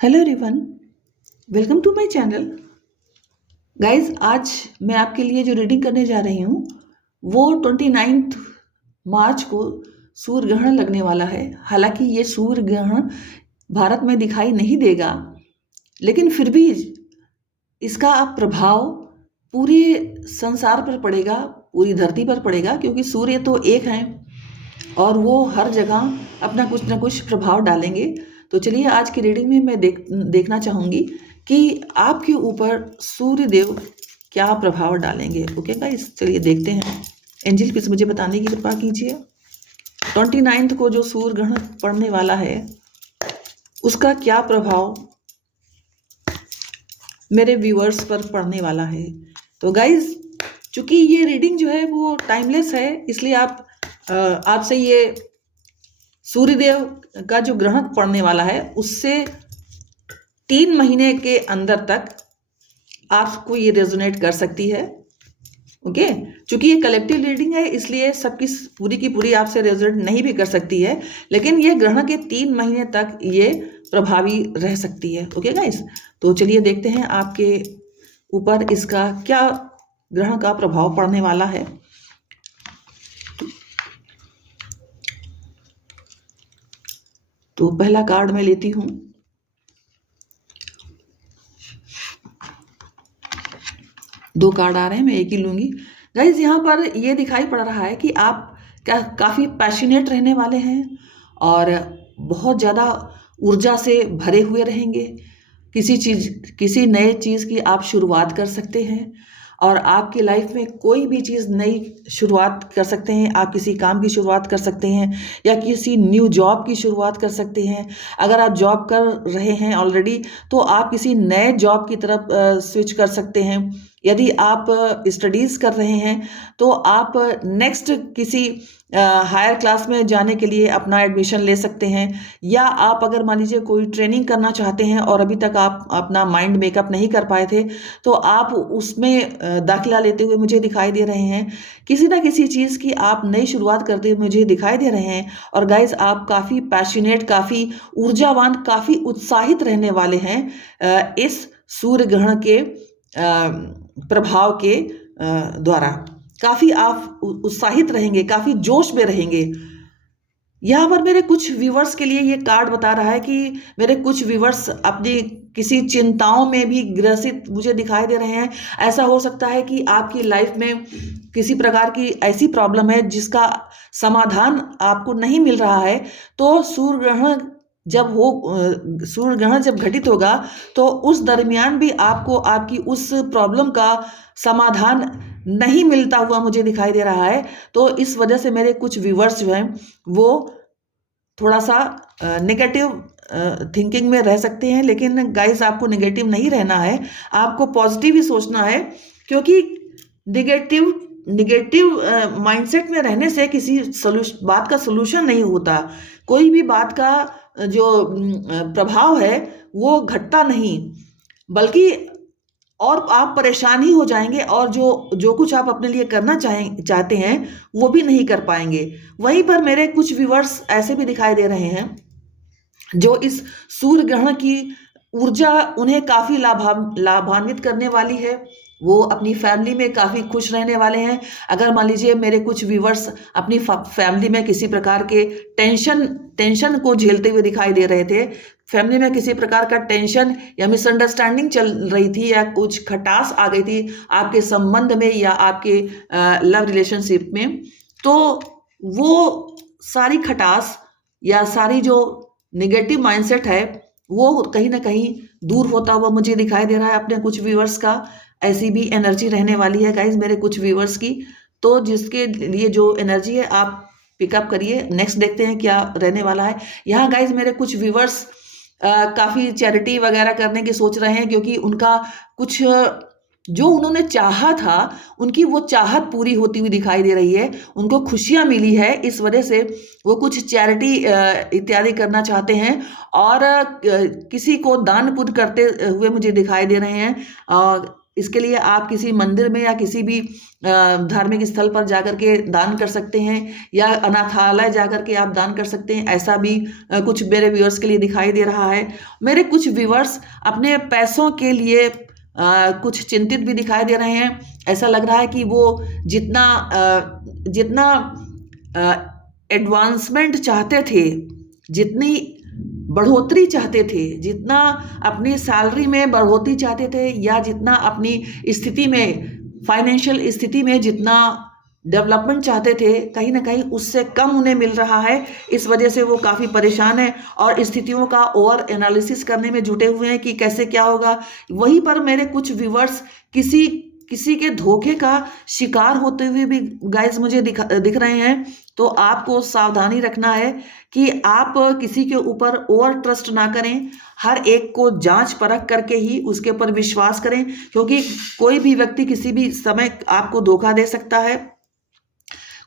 Hello everyone, welcome to my channel. Guys, आज मैं आपके लिए जो रीडिंग करने जा रही हूँ वो 29 मार्च को सूर्य ग्रहण लगने वाला है। हालांकि ये सूर्य ग्रहण भारत में दिखाई नहीं देगा, लेकिन फिर भी इसका प्रभाव पूरे संसार पर पड़ेगा, पूरी धरती पर पड़ेगा, क्योंकि सूर्य तो एक है और वो हर जगह अपना कुछ ना कुछ प्रभाव डालेंगे। तो चलिए, आज की रीडिंग में मैं देखना चाहूँगी कि आपके ऊपर सूर्य देव क्या प्रभाव डालेंगे। ओके गाइस, चलिए देखते हैं। एंजल प्लीज मुझे बताने की कृपा कीजिए 29 को जो सूर्य ग्रहण पड़ने वाला है उसका क्या प्रभाव मेरे व्यूअर्स पर पड़ने वाला है। तो गाइज, चूंकि ये रीडिंग जो है वो टाइमलेस है, इसलिए आपसे ये सूर्यदेव का जो ग्रहण पड़ने वाला है उससे 3 महीने के अंदर तक आपको ये रेजोनेट कर सकती है। ओके, चूंकि ये कलेक्टिव रीडिंग है इसलिए सबकी पूरी की पूरी आपसे रेजोनेट नहीं भी कर सकती है, लेकिन ये ग्रहण के 3 महीने तक ये प्रभावी रह सकती है। ओके गाइस, तो चलिए देखते हैं आपके ऊपर इसका क्या ग्रहण का प्रभाव पड़ने वाला है। तो पहला कार्ड मैं लेती हूँ। दो कार्ड आ रहे हैं, मैं एक ही लूंगी। गाइज, यहाँ पर ये दिखाई पड़ रहा है कि आप काफ़ी पैशनेट रहने वाले हैं और बहुत ज़्यादा ऊर्जा से भरे हुए रहेंगे। किसी नए चीज़ की आप शुरुआत कर सकते हैं और आपकी लाइफ में कोई भी चीज़ नई शुरुआत कर सकते हैं। आप किसी काम की शुरुआत कर सकते हैं या किसी न्यू जॉब की शुरुआत कर सकते हैं। अगर आप जॉब कर रहे हैं ऑलरेडी तो आप किसी नए जॉब की तरफ स्विच कर सकते हैं। यदि आप स्टडीज़ कर रहे हैं तो आप नेक्स्ट किसी हायर क्लास में जाने के लिए अपना एडमिशन ले सकते हैं, या आप अगर मान लीजिए कोई ट्रेनिंग करना चाहते हैं और अभी तक आप अपना माइंड मेकअप नहीं कर पाए थे तो आप उसमें दाखिला लेते हुए मुझे दिखाई दे रहे हैं। किसी ना किसी चीज़ की आप नई शुरुआत करते हुए मुझे दिखाई दे रहे हैं। और गाइज, आप काफ़ी पैशनेट, काफ़ी ऊर्जावान, काफ़ी उत्साहित रहने वाले हैं इस सूर्य ग्रहण के प्रभाव के द्वारा। काफ़ी आप उत्साहित रहेंगे, काफ़ी जोश में रहेंगे। यहाँ पर मेरे कुछ व्यूवर्स के लिए ये कार्ड बता रहा है कि मेरे कुछ व्यूवर्स अपनी किसी चिंताओं में भी ग्रसित मुझे दिखाई दे रहे हैं। ऐसा हो सकता है कि आपकी लाइफ में किसी प्रकार की ऐसी प्रॉब्लम है जिसका समाधान आपको नहीं मिल रहा है। तो सूर्य ग्रहण जब घटित होगा तो उस दरमियान भी आपको आपकी उस प्रॉब्लम का समाधान नहीं मिलता हुआ मुझे दिखाई दे रहा है। तो इस वजह से मेरे कुछ व्यूवर्स जो हैं वो थोड़ा सा नेगेटिव थिंकिंग में रह सकते हैं, लेकिन गाइस, आपको नेगेटिव नहीं रहना है, आपको पॉजिटिव ही सोचना है। क्योंकि नेगेटिव नेगेटिव माइंडसेट में रहने से किसी बात का सोल्यूशन नहीं होता। कोई भी बात का जो प्रभाव है वो घटता नहीं, बल्कि और आप परेशान ही हो जाएंगे और जो जो कुछ आप अपने लिए करना चाहते हैं वो भी नहीं कर पाएंगे। वहीं पर मेरे कुछ व्यूवर्स ऐसे भी दिखाई दे रहे हैं जो इस सूर्य ग्रहण की ऊर्जा उन्हें काफ़ी लाभान्वित करने वाली है। वो अपनी फैमिली में काफ़ी खुश रहने वाले हैं। अगर मान लीजिए मेरे कुछ व्यूवर्स अपनी फैमिली में किसी प्रकार के टेंशन को झेलते हुए दिखाई दे रहे थे, फैमिली में किसी प्रकार का टेंशन या मिसअंडरस्टैंडिंग चल रही थी या कुछ खटास आ गई थी आपके संबंध में या आपके लव रिलेशनशिप में, तो वो सारी खटास या सारी जो नेगेटिव माइंडसेट है वो कहीं ना कहीं दूर होता हुआ मुझे दिखाई दे रहा है अपने कुछ व्यूअर्स का। ऐसी भी एनर्जी रहने वाली है गाइज मेरे कुछ व्यूअर्स की। तो जिसके लिए जो एनर्जी है आप पिकअप करिए। नेक्स्ट देखते हैं क्या रहने वाला है। यहाँ गाइज मेरे कुछ व्यूअर्स काफ़ी चैरिटी वगैरह करने की सोच रहे हैं, क्योंकि उनका कुछ जो उन्होंने चाहा था उनकी वो चाहत पूरी होती हुई दिखाई दे रही है, उनको खुशियां मिली है। इस वजह से वो कुछ चैरिटी इत्यादि करना चाहते हैं और किसी को दान पुण्य करते हुए मुझे दिखाई दे रहे हैं। इसके लिए आप किसी मंदिर में या किसी भी धार्मिक स्थल पर जाकर के दान कर सकते हैं, या अनाथालय जाकर के आप दान कर सकते हैं। ऐसा भी कुछ मेरे व्यूअर्स के लिए दिखाई दे रहा है। मेरे कुछ व्यूअर्स अपने पैसों के लिए कुछ चिंतित भी दिखाई दे रहे हैं। ऐसा लग रहा है कि वो जितना एडवांसमेंट चाहते थे, जितनी बढ़ोतरी चाहते थे, जितना अपनी सैलरी में बढ़ोतरी चाहते थे, या जितना अपनी स्थिति में, फाइनेंशियल स्थिति में जितना डेवलपमेंट चाहते थे, कहीं ना कहीं उससे कम उन्हें मिल रहा है। इस वजह से वो काफ़ी परेशान है और स्थितियों का ओवर एनालिसिस करने में जुटे हुए हैं कि कैसे क्या होगा। वहीं पर मेरे कुछ व्यूवर्स किसी के धोखे का शिकार होते हुए भी गाइस मुझे दिख रहे हैं। तो आपको सावधानी रखना है कि आप किसी के ऊपर ओवर ट्रस्ट ना करें। हर एक को जांच परख करके ही उसके ऊपर विश्वास करें, क्योंकि कोई भी व्यक्ति किसी भी समय आपको धोखा दे सकता है।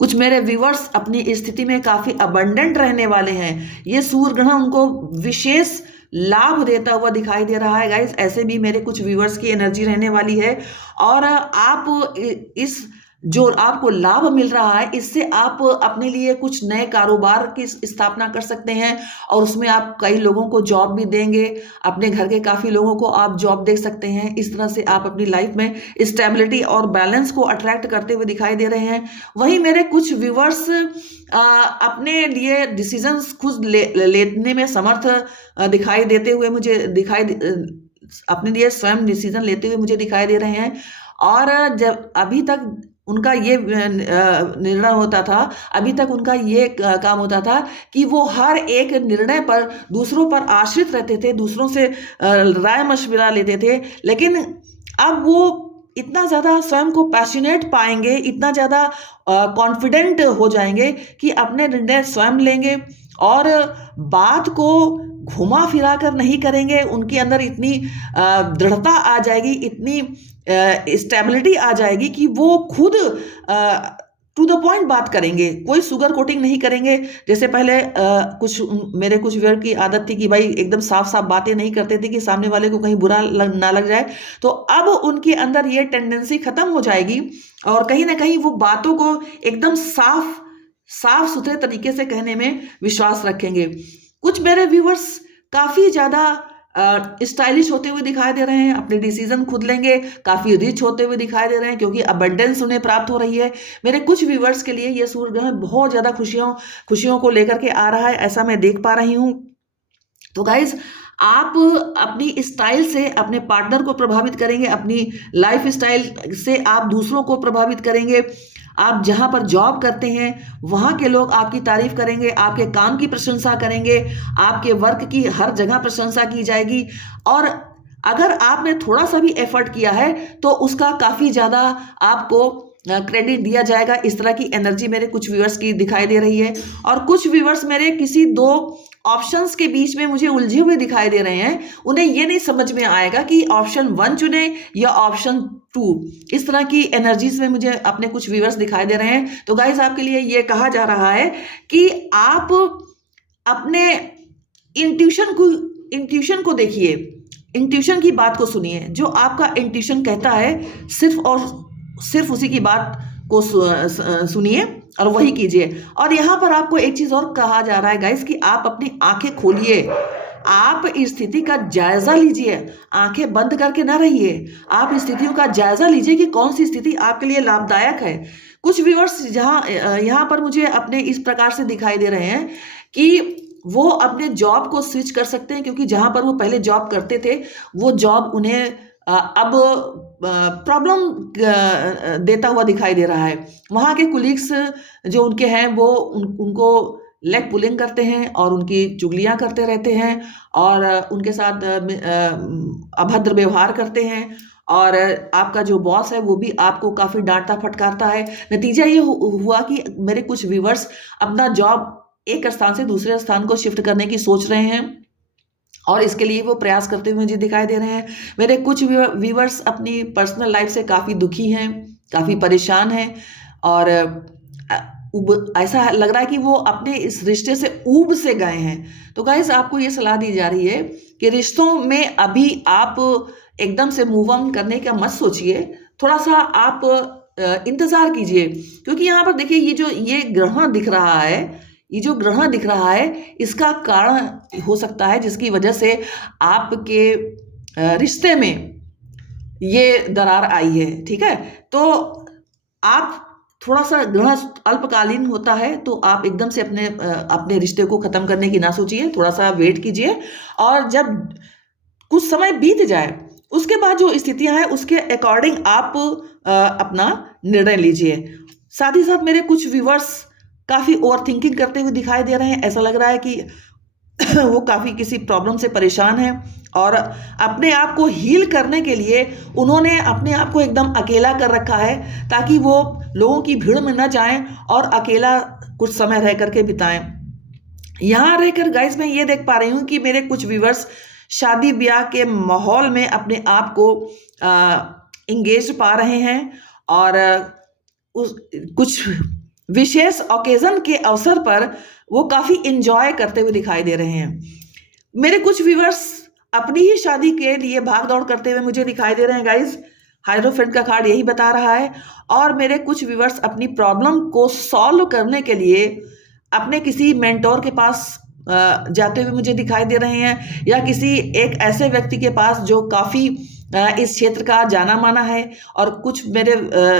कुछ मेरे व्यूवर्स अपनी स्थिति में काफी अबंडेंट रहने वाले हैं। ये सूर्य ग्रहण उनको विशेष लाभ देता हुआ दिखाई दे रहा है गाइस। ऐसे भी मेरे कुछ व्यूवर्स की एनर्जी रहने वाली है, और आप इस जो आपको लाभ मिल रहा है, इससे आप अपने लिए कुछ नए कारोबार की स्थापना कर सकते हैं, और उसमें आप कई लोगों को जॉब भी देंगे। अपने घर के काफ़ी लोगों को आप जॉब दे सकते हैं। इस तरह से आप अपनी लाइफ में स्टेबिलिटी और बैलेंस को अट्रैक्ट करते हुए दिखाई दे रहे हैं। वहीं मेरे कुछ व्यूवर्स अपने लिए डिसीजंस खुद लेने में समर्थ दिखाई देते हुए अपने लिए स्वयं डिसीजन लेते हुए मुझे दिखाई दे रहे हैं। और जब अभी तक उनका ये निर्णय होता था, अभी तक उनका ये काम होता था कि वो हर एक निर्णय पर दूसरों पर आश्रित रहते थे, दूसरों से राय मशविरा लेते थे। लेकिन अब वो इतना ज़्यादा स्वयं को पैशनेट पाएंगे, इतना ज़्यादा कॉन्फिडेंट हो जाएंगे कि अपने निर्णय स्वयं लेंगे और बात को घुमा फिरा कर नहीं करेंगे। उनके अंदर इतनी दृढ़ता आ जाएगी, इतनी स्टेबिलिटी आ जाएगी कि वो खुद टू द पॉइंट बात करेंगे, कोई शुगर कोटिंग नहीं करेंगे। जैसे पहले मेरे कुछ व्यूअर की आदत थी कि भाई एकदम साफ साफ बातें नहीं करते थे कि सामने वाले को कहीं बुरा ना लग जाए। तो अब उनके अंदर ये टेंडेंसी खत्म हो जाएगी और कहीं ना कहीं वो बातों को एकदम साफ सुथरे तरीके से कहने में विश्वास रखेंगे। कुछ मेरे व्यूअर्स काफी ज्यादा स्टाइलिश होते हुए दिखाई दे रहे हैं, अपने डिसीजन खुद लेंगे, काफी रिच होते हुए दिखाई दे रहे हैं क्योंकि अबंडेंस उन्हें प्राप्त हो रही है। मेरे कुछ व्यूअर्स के लिए ये सूर्य ग्रहण बहुत ज्यादा खुशियों को लेकर के आ रहा है, ऐसा मैं देख पा रही हूं। तो गाइज, आप अपनी स्टाइल से अपने पार्टनर को प्रभावित करेंगे, अपनी लाइफ स्टाइल से आप दूसरों को प्रभावित करेंगे। आप जहां पर जॉब करते हैं वहां के लोग आपकी तारीफ करेंगे, आपके काम की प्रशंसा करेंगे, आपके वर्क की हर जगह प्रशंसा की जाएगी। और अगर आपने थोड़ा सा भी एफर्ट किया है तो उसका काफी ज्यादा आपको क्रेडिट दिया जाएगा। इस तरह की एनर्जी मेरे कुछ व्यूअर्स की दिखाई दे रही है। और कुछ व्यूअर्स मेरे किसी दो ऑप्शंस के बीच में मुझे उलझे हुए दिखाई दे रहे हैं। उन्हें ये नहीं समझ में आएगा कि ऑप्शन 1 चुने या ऑप्शन 2। इस तरह की एनर्जीज में मुझे अपने कुछ व्यूअर्स दिखाई दे रहे हैं। तो गाइस, आपके लिए ये कहा जा रहा है कि आप अपने इंट्यूशन को देखिए, इंट्यूशन की बात को सुनिए। जो आपका इंट्यूशन कहता है सिर्फ और सिर्फ उसी की बात को सुनिए और वही कीजिए। और यहाँ पर आपको एक चीज और कहा जा रहा है गाइस कि आप अपनी आंखें खोलिए, आप इस स्थिति का जायजा लीजिए, आंखें बंद करके ना रहिए। आप इस स्थितियों का जायजा लीजिए कि कौन सी स्थिति आपके लिए लाभदायक है। कुछ व्यूअर्स यहाँ पर मुझे अपने इस प्रकार से दिखाई दे रहे हैं कि वो अपने जॉब को स्विच कर सकते हैं, क्योंकि जहां पर वो पहले जॉब करते थे वो जॉब उन्हें अब प्रॉब्लम देता हुआ दिखाई दे रहा है। वहाँ के कुलीग्स जो उनके हैं वो उनको लेग पुलिंग करते हैं और उनकी चुगलियाँ करते रहते हैं और उनके साथ अभद्र व्यवहार करते हैं। और आपका जो बॉस है वो भी आपको काफ़ी डांटता फटकारता है। नतीजा ये हुआ कि मेरे कुछ व्यूअर्स अपना जॉब एक स्थान से दूसरे स्थान को शिफ्ट करने की सोच रहे हैं और इसके लिए वो प्रयास करते हुए मुझे दिखाई दे रहे हैं। मेरे कुछ व्यूअर्स अपनी पर्सनल लाइफ से काफ़ी दुखी हैं, काफ़ी परेशान हैं और ऐसा लग रहा है कि वो अपने इस रिश्ते से ऊब से गए हैं। तो गाइस आपको ये सलाह दी जा रही है कि रिश्तों में अभी आप एकदम से मूव ऑन करने का मत सोचिए, थोड़ा सा आप इंतजार कीजिए, क्योंकि यहाँ पर देखिए ये ग्रहण दिख रहा है, ये जो ग्रहण दिख रहा है इसका कारण हो सकता है जिसकी वजह से आपके रिश्ते में ये दरार आई है। ठीक है, तो आप थोड़ा सा ग्रहण अल्पकालीन होता है, तो आप एकदम से अपने रिश्ते को खत्म करने की ना सोचिए, थोड़ा सा वेट कीजिए, और जब कुछ समय बीत जाए उसके बाद जो स्थितियां हैं उसके अकॉर्डिंग आप अपना निर्णय लीजिए। साथ ही साथ मेरे कुछ व्यूवर्स काफी ओवर थिंकिंग करते हुए दिखाई दे रहे हैं। ऐसा लग रहा है कि वो काफी किसी प्रॉब्लम से परेशान है और अपने आप को हील करने के लिए उन्होंने अपने आप को एकदम अकेला कर रखा है, ताकि वो लोगों की भीड़ में न जाएं और अकेला कुछ समय रह करके बिताएं। यहाँ रहकर गाइस मैं ये देख पा रही हूँ कि मेरे कुछ व्यूवर्स शादी ब्याह के माहौल में अपने आप को इंगेज पा रहे हैं और कुछ विशेष ओकेजन के अवसर पर वो काफी इंजॉय करते हुए दिखाई दे रहे हैं। मेरे कुछ व्यूवर्स अपनी ही शादी के लिए भाग दौड़ करते हुए मुझे दिखाई दे रहे हैं गाइस, हाइरोफेंट का कार्ड यही बता रहा है। और मेरे कुछ व्यूवर्स अपनी प्रॉब्लम को सॉल्व करने के लिए अपने किसी मेंटोर के पास जाते हुए मुझे दिखाई दे रहे हैं, या किसी एक ऐसे व्यक्ति के पास जो काफ़ी इस क्षेत्र का जाना माना है। और कुछ मेरे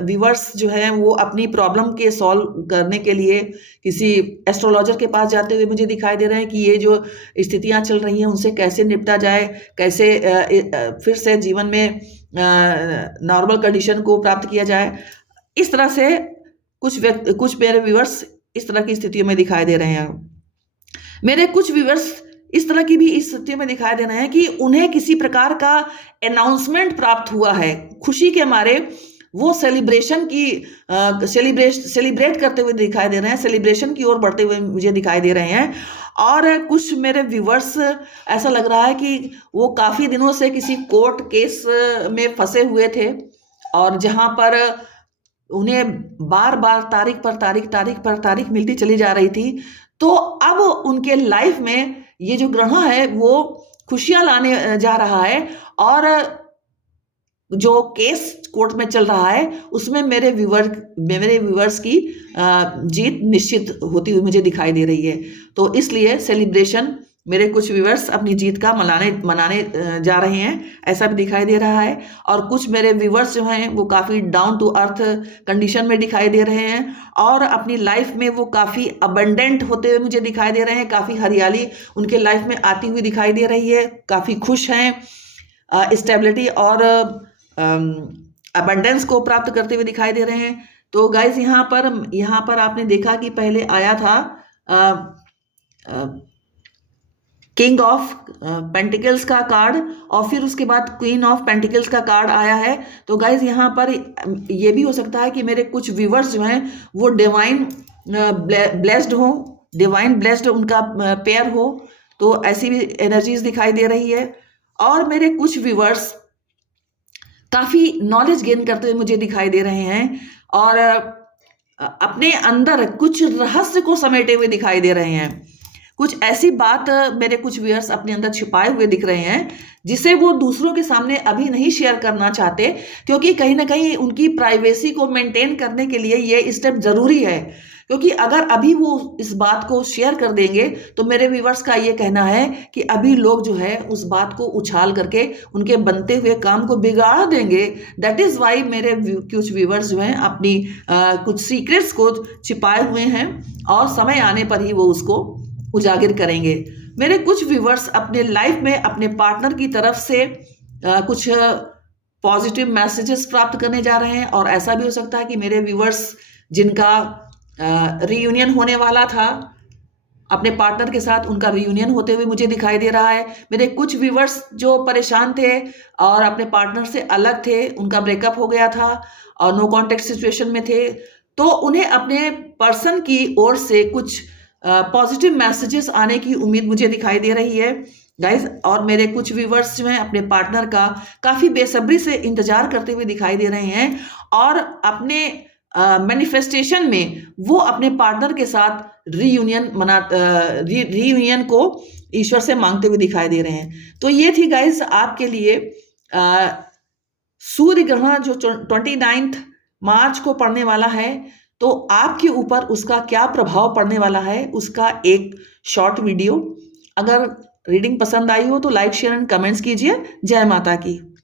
व्यूवर्स जो हैं वो अपनी प्रॉब्लम के सॉल्व करने के लिए किसी एस्ट्रोलॉजर के पास जाते हुए मुझे दिखाई दे रहे हैं कि ये जो स्थितियां चल रही हैं उनसे कैसे निपटा जाए, कैसे फिर से जीवन में नॉर्मल कंडीशन को प्राप्त किया जाए। इस तरह से कुछ मेरे व्यूवर्स इस तरह की स्थितियों में दिखाई दे रहे हैं। मेरे कुछ व्यूवर्स इस तरह की भी इस स्थिति में दिखाई दे रहे हैं कि उन्हें किसी प्रकार का अनाउंसमेंट प्राप्त हुआ है, खुशी के मारे वो सेलिब्रेट करते हुए दिखाई दे रहे हैं, सेलिब्रेशन की ओर बढ़ते हुए मुझे दिखाई दे रहे हैं। और कुछ मेरे व्यूवर्स ऐसा लग रहा है कि वो काफ़ी दिनों से किसी कोर्ट केस में फंसे हुए थे, और जहां पर उन्हें बार बार तारीख पर तारीख मिलती चली जा रही थी। तो अब उनके लाइफ में ये जो ग्रहण है वो खुशियां लाने जा रहा है, और जो केस कोर्ट में चल रहा है उसमें मेरे व्यूवर्स की जीत निश्चित होती हुई मुझे दिखाई दे रही है। तो इसलिए सेलिब्रेशन मेरे कुछ व्यूवर्स अपनी जीत का मनाने जा रहे हैं, ऐसा भी दिखाई दे रहा है। और कुछ मेरे व्यूवर्स जो हैं वो काफ़ी डाउन टू अर्थ कंडीशन में दिखाई दे रहे हैं, और अपनी लाइफ में वो काफ़ी अबंडेंट होते हुए मुझे दिखाई दे रहे हैं, काफ़ी हरियाली उनके लाइफ में आती हुई दिखाई दे रही है, काफ़ी खुश हैं, स्टेबिलिटी और अबंडेंस को प्राप्त करते हुए दिखाई दे रहे हैं। तो गाइज यहाँ पर आपने देखा कि पहले आया था किंग ऑफ पेंटिकल्स का कार्ड, और फिर उसके बाद क्वीन ऑफ पेंटिकल्स का कार्ड आया है। तो गाइज यहाँ पर ये भी हो सकता है कि मेरे कुछ व्यूवर्स जो हैं वो डिवाइन ब्लेस्ड हो, डिवाइन ब्लेस्ड उनका पेयर हो, तो ऐसी भी एनर्जीज दिखाई दे रही है। और मेरे कुछ व्यूवर्स काफ़ी नॉलेज गेन करते हुए मुझे दिखाई दे रहे हैं, और अपने अंदर कुछ रहस्य को समेटे हुए दिखाई दे रहे हैं। कुछ ऐसी बात मेरे कुछ व्यूअर्स अपने अंदर छिपाए हुए दिख रहे हैं, जिसे वो दूसरों के सामने अभी नहीं शेयर करना चाहते, क्योंकि कहीं ना कहीं उनकी प्राइवेसी को मेंटेन करने के लिए ये स्टेप जरूरी है। क्योंकि अगर अभी वो इस बात को शेयर कर देंगे तो मेरे व्यूअर्स का ये कहना है कि अभी लोग जो है उस बात को उछाल करके उनके बनते हुए काम को बिगाड़ देंगे। दैट इज़ वाई मेरे कुछ व्यूअर्स जो हैं अपनी कुछ सीक्रेट्स को छिपाए हुए हैं, और समय आने पर ही वो उसको उजागर करेंगे। मेरे कुछ व्यूवर्स अपने लाइफ में अपने पार्टनर की तरफ से कुछ पॉजिटिव मैसेजेस प्राप्त करने जा रहे हैं, और ऐसा भी हो सकता है कि मेरे व्यूवर्स जिनका रीयूनियन होने वाला था अपने पार्टनर के साथ, उनका रीयूनियन होते हुए मुझे दिखाई दे रहा है। मेरे कुछ व्यूवर्स जो परेशान थे और अपने पार्टनर से अलग थे, उनका ब्रेकअप हो गया था और नो कॉन्टेक्ट सिचुएशन में थे, तो उन्हें अपने पर्सन की ओर से कुछ पॉजिटिव मैसेजेस आने की उम्मीद मुझे दिखाई दे रही है गाइज। और मेरे कुछ व्यूवर्स जो हैं अपने पार्टनर का काफ़ी बेसब्री से इंतजार करते हुए दिखाई दे रहे हैं, और अपने मैनिफेस्टेशन में वो अपने पार्टनर के साथ रीयूनियन को ईश्वर से मांगते हुए दिखाई दे रहे हैं। तो ये थी गाइस आपके लिए सूर्य ग्रहण जो 29 मार्च को पड़ने वाला है, तो आपके ऊपर उसका क्या प्रभाव पड़ने वाला है उसका एक शॉर्ट वीडियो। अगर रीडिंग पसंद आई हो तो लाइक शेयर एंड कमेंट्स कीजिए। जय माता की।